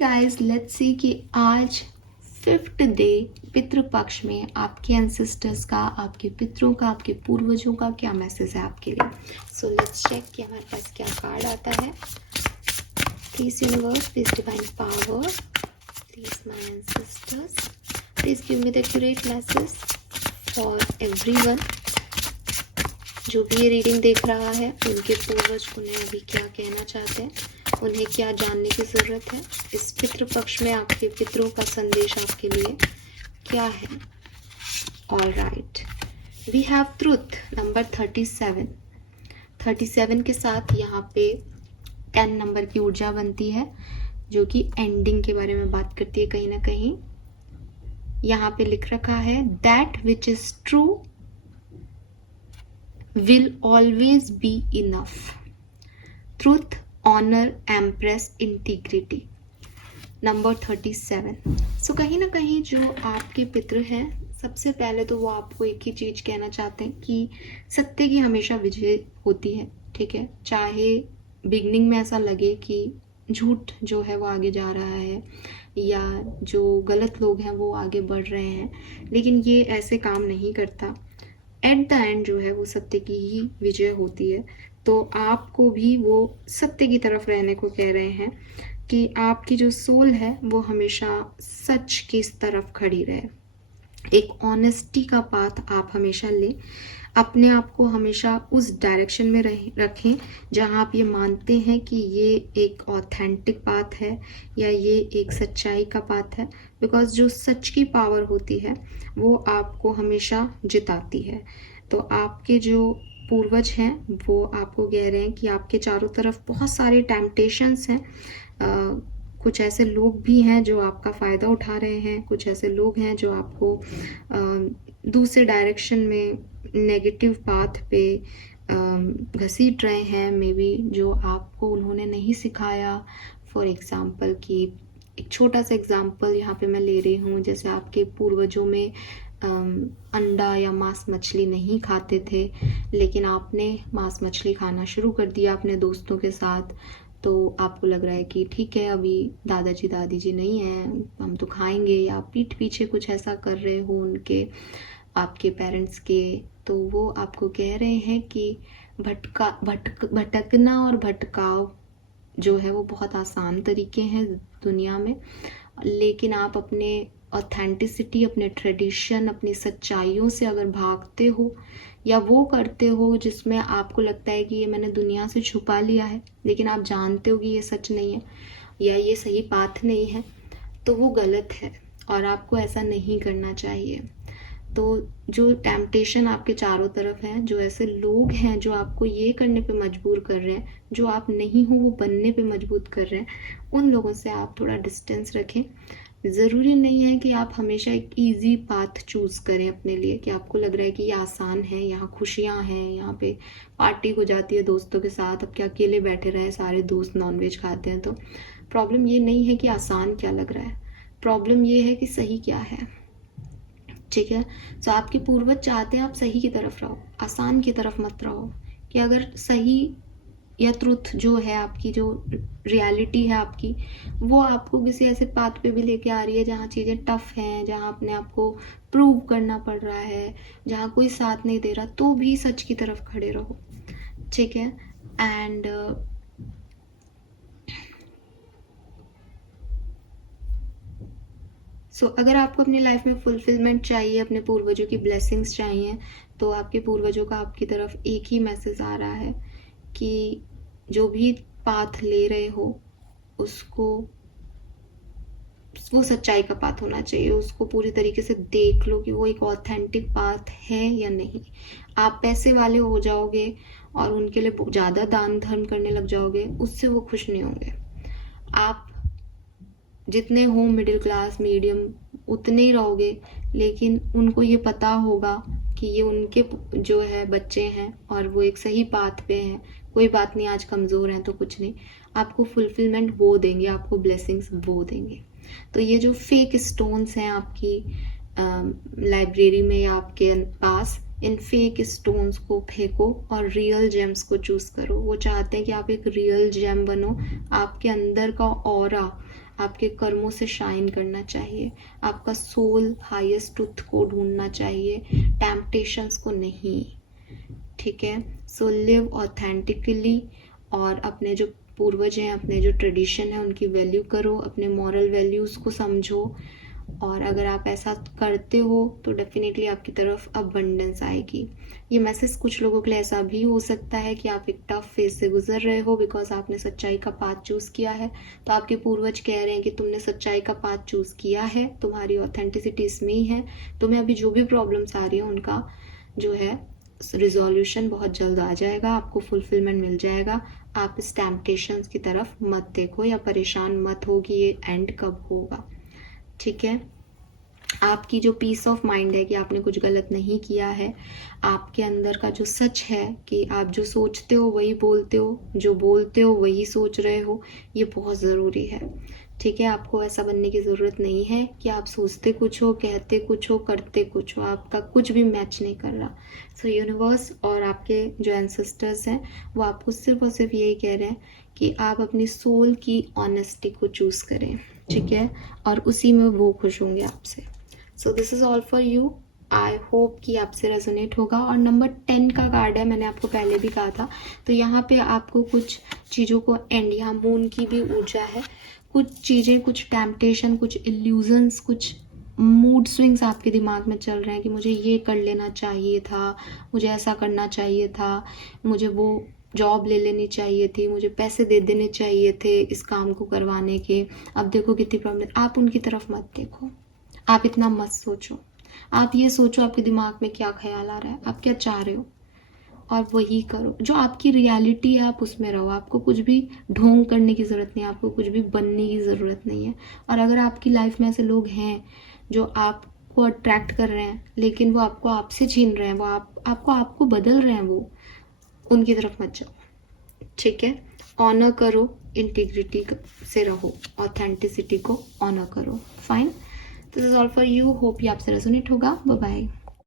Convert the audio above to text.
Guys, let's see कि आज 5th day Pitrupaksha में आपके एंसेस्टर्स का, आपके पितरों का, आपके पूर्वजों का क्या मैसेज है आपके लिए। सो लेट्स चेक कि हमारे पास क्या कार्ड आता है। Please universe, please divine power, please my ancestors, please give me the accurate message for everyone. जो भी ये रीडिंग देख रहा है, उनके पूर्वज उन्हें अभी क्या कहना चाहते हैं, उन्हें क्या जानने की ज़रूरत है। इस पितृपक्ष में आपके पितरों का संदेश आपके लिए क्या है। All right, we have truth number 37। 37 के साथ यहाँ पे 10 नंबर की ऊर्जा बनती है, जो कि एंडिंग के बारे में बात करती है। कहीं ना कहीं यहाँ पे लिख रखा है, that which is true will always be enough. Truth, honor, empress, integrity. Number 37। सो कहीं ना कहीं जो आपके पितृ हैं, सबसे पहले तो वो आपको एक ही चीज कहना चाहते हैं कि सत्य की हमेशा विजय होती है। ठीक है, चाहे बिगनिंग में ऐसा लगे कि झूठ जो है वो आगे जा रहा है या जो गलत लोग हैं वो आगे बढ़ रहे हैं, लेकिन ये ऐसे काम नहीं करता। एट द एंड जो है वो सत्य की ही विजय होती है। तो आपको भी वो सत्य की तरफ रहने को कह रहे हैं कि आपकी जो सोल है वो हमेशा सच की तरफ खड़ी रहे। एक ऑनेस्टी का पाथ आप हमेशा लें, अपने आप को हमेशा उस डायरेक्शन में रखें जहां आप ये मानते हैं कि ये एक ऑथेंटिक पाथ है या ये एक सच्चाई का पाथ है। बिकॉज जो सच की पावर होती है वो आपको हमेशा जिताती है। तो आपके जो पूर्वज हैं वो आपको कह रहे हैं कि आपके चारों तरफ बहुत सारे टेम्पटेशंस हैं। कुछ ऐसे लोग भी हैं जो आपका फ़ायदा उठा रहे हैं, कुछ ऐसे लोग हैं जो आपको दूसरे डायरेक्शन में नेगेटिव पाथ पे घसीट रहे हैं, मे बी जो आपको उन्होंने नहीं सिखाया। फॉर एग्ज़ाम्पल कि एक छोटा सा एग्ज़ाम्पल यहाँ पे मैं ले रही हूँ, जैसे आपके पूर्वजों में अंडा या मांस मछली नहीं खाते थे, लेकिन आपने मांस मछली खाना शुरू कर दिया अपने दोस्तों के साथ। तो आपको लग रहा है कि ठीक है, अभी दादाजी दादी जी नहीं हैं, हम तो खाएंगे, या पीठ पीछे कुछ ऐसा कर रहे हो उनके, आपके पेरेंट्स के। तो वो आपको कह रहे हैं कि भटकना और भटकाव जो है वो बहुत आसान तरीके हैं दुनिया में, लेकिन आप अपने ऑथेंटिसिटी, अपने ट्रेडिशन, अपनी सच्चाइयों से अगर भागते हो या वो करते हो जिसमें आपको लगता है कि ये मैंने दुनिया से छुपा लिया है, लेकिन आप जानते हो कि ये सच नहीं है या ये सही पाथ नहीं है, तो वो गलत है और आपको ऐसा नहीं करना चाहिए। तो जो टेम्पटेशन आपके चारों तरफ है, जो ऐसे लोग हैं जो आपको ये करने पे मजबूर कर रहे हैं, जो आप नहीं हो वो बनने पे मजबूर कर रहे हैं, उन लोगों से आप थोड़ा डिस्टेंस रखें। ज़रूरी नहीं है कि आप हमेशा एक इजी पाथ चूज़ करें अपने लिए, कि आपको लग रहा है कि ये आसान है, यहाँ खुशियाँ हैं, यहाँ पे पार्टी हो जाती है दोस्तों के साथ, अब क्या अकेले बैठे रहे, सारे दोस्त नॉनवेज खाते हैं। तो प्रॉब्लम ये नहीं है कि आसान क्या लग रहा है, प्रॉब्लम ये है कि सही क्या है। ठीक है, तो आपके पूर्वज चाहते हैं आप सही की तरफ रहो, आसान की तरफ मत रहो। कि अगर सही या ट्रुथ जो है, आपकी जो रियलिटी है आपकी, वो आपको किसी ऐसे पाथ पे भी लेके आ रही है जहाँ चीज़ें टफ हैं, जहाँ अपने आप को प्रूव करना पड़ रहा है, जहाँ कोई साथ नहीं दे रहा, तो भी सच की तरफ खड़े रहो। ठीक है, एंड अगर आपको अपनी लाइफ में फुलफिलमेंट चाहिए, अपने पूर्वजों की ब्लेसिंग्स चाहिए, तो आपके पूर्वजों का आपकी तरफ एक ही मैसेज आ रहा है कि जो भी पाथ ले रहे हो उसको, वो सच्चाई का पाथ होना चाहिए। उसको पूरी तरीके से देख लो कि वो एक ऑथेंटिक पाथ है या नहीं। आप पैसे वाले हो जाओगे और उनके लिए ज़्यादा दान धर्म करने लग जाओगे, उससे वो खुश नहीं होंगे। आप जितने हो मिडिल क्लास मीडियम उतने ही रहोगे, लेकिन उनको ये पता होगा कि ये उनके जो है बच्चे हैं और वो एक सही पाथ पे हैं। कोई बात नहीं, आज कमज़ोर हैं तो कुछ नहीं, आपको फुलफिलमेंट वो देंगे, आपको ब्लेसिंग्स वो देंगे। तो ये जो फेक स्टोन्स हैं आपकी लाइब्रेरी में या आपके पास, इन फेक स्टोन्स को फेंको और रियल जेम्स को चूज़ करो। वो चाहते हैं कि आप एक रियल जेम बनो, आपके अंदर का ऑरा, आपके कर्मों से शाइन करना चाहिए, आपका सोल हाईएस्ट ट्रुथ को ढूंढना चाहिए, टेम्पटेशंस को नहीं, ठीक है। सो लिव ऑथेंटिकली, और अपने जो पूर्वज हैं, अपने जो ट्रेडिशन है उनकी वैल्यू करो, अपने मॉरल वैल्यूज़ को समझो, और अगर आप ऐसा करते हो तो डेफिनेटली आपकी तरफ अबंडेंस आएगी। ये मैसेज कुछ लोगों के लिए ऐसा भी हो सकता है कि आप एक टफ फेज से गुजर रहे हो बिकॉज आपने सच्चाई का पाथ चूज़ किया है, तो आपके पूर्वज कह रहे हैं कि तुमने सच्चाई का पाथ चूज़ किया है, तुम्हारी ऑथेंटिसिटी इसमें ही है, तुम्हें अभी जो भी प्रॉब्लम्स आ रही है उनका जो है रिजोल्यूशन बहुत जल्द आ जाएगा, आपको फुलफिलमेंट मिल जाएगा। आप इस टेम्पटेशंस की तरफ मत देखो या परेशान मत हो कि ये एंड कब होगा, ठीक है। आपकी जो पीस ऑफ माइंड है कि आपने कुछ गलत नहीं किया है, आपके अंदर का जो सच है कि आप जो सोचते हो वही बोलते हो, जो बोलते हो वही सोच रहे हो, ये बहुत ज़रूरी है, ठीक है। आपको ऐसा बनने की ज़रूरत नहीं है कि आप सोचते कुछ हो, कहते कुछ हो, करते कुछ हो, आपका कुछ भी मैच नहीं कर रहा। सो यूनिवर्स और आपके जो एंसेस्टर्स हैं वो आपको सिर्फ और सिर्फ यही कह रहे हैं कि आप अपनी सोल की ऑनेस्टी को चूज़ करें, ठीक है, और उसी में वो खुश होंगे आपसे। So this is all for you. I hope कि आपसे रेजोनेट होगा। और नंबर 10 का कार्ड है, मैंने आपको पहले भी कहा था, तो यहाँ पे आपको कुछ चीज़ों को एंड, यहाँ मून की भी ऊर्जा है, कुछ चीज़ें, कुछ टेम्पटेशन, कुछ इल्यूजन्स, कुछ मूड स्विंग्स आपके दिमाग में चल रहे हैं कि मुझे ये कर लेना चाहिए था, मुझे ऐसा करना चाहिए था, मुझे वो जॉब ले लेनी चाहिए थी, मुझे पैसे दे देने चाहिए थे इस काम को करवाने के, अब देखो कितनी प्रॉब्लम। आप उनकी तरफ मत देखो, आप इतना मत सोचो, आप ये सोचो आपके दिमाग में क्या ख्याल आ रहा है, आप क्या चाह रहे हो, और वही करो। जो आपकी रियलिटी है आप उसमें रहो, आपको कुछ भी ढोंग करने की ज़रूरत नहीं है, आपको कुछ भी बनने की ज़रूरत नहीं है। और अगर आपकी लाइफ में ऐसे लोग हैं जो आपको अट्रैक्ट कर रहे हैं लेकिन वो आपको आपसे छीन रहे हैं, वो आपको बदल रहे हैं, वो उनकी तरफ मत जाओ, ठीक है। ऑनर करो, इंटीग्रिटी से रहो, ऑथेंटिसिटी को ऑनर करो, fine. This is all for you. Hope ये आपसे रेजोनेट होगा। Bye bye.